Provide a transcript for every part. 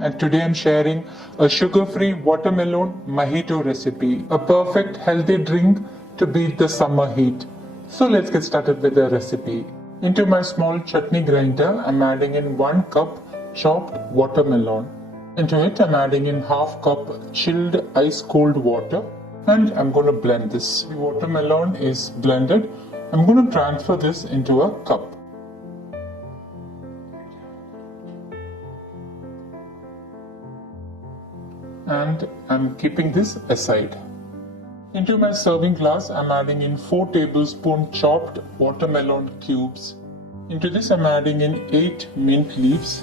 And today I'm sharing a sugar-free watermelon mojito recipe, a perfect healthy drink to beat the summer heat. So let's get started with the recipe. Into my small chutney grinder, I'm adding in 1 cup chopped watermelon. Into it, I'm adding in half cup chilled ice-cold water, and I'm going to blend this. The watermelon is blended. I'm going to transfer this into a cup. And I'm keeping this aside. Into my serving glass, I'm adding in 4 tablespoons chopped watermelon cubes. Into this, I'm adding in 8 mint leaves,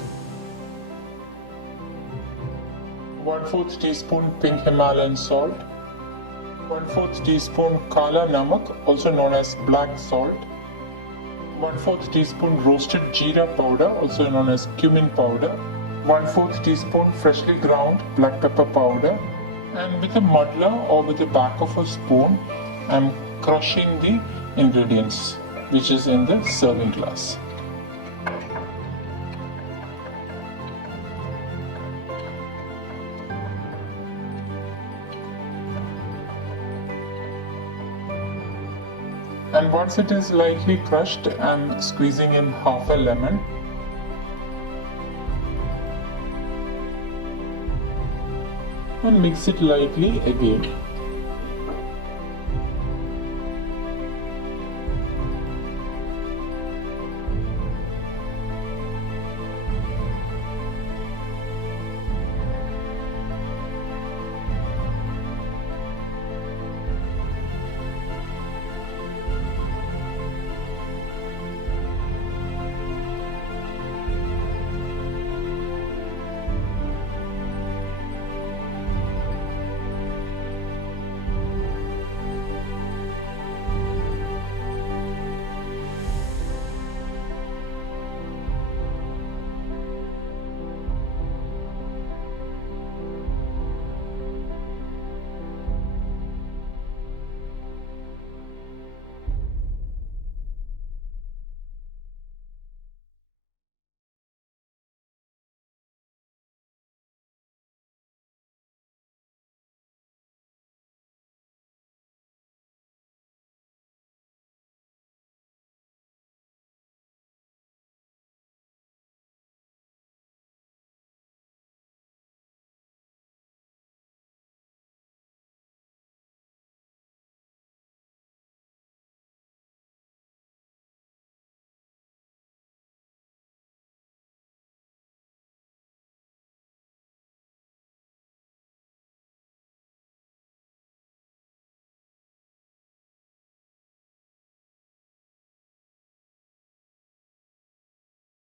1/4 teaspoon pink Himalayan salt, 1/4 teaspoon kala namak, also known as black salt, 1/4 teaspoon roasted jeera powder, also known as cumin powder, 1/4 teaspoon freshly ground black pepper powder, and with a muddler or with the back of a spoon, I'm crushing the ingredients which is in the serving glass. And once it is lightly crushed, I'm squeezing in half a lemon. And mix it lightly again.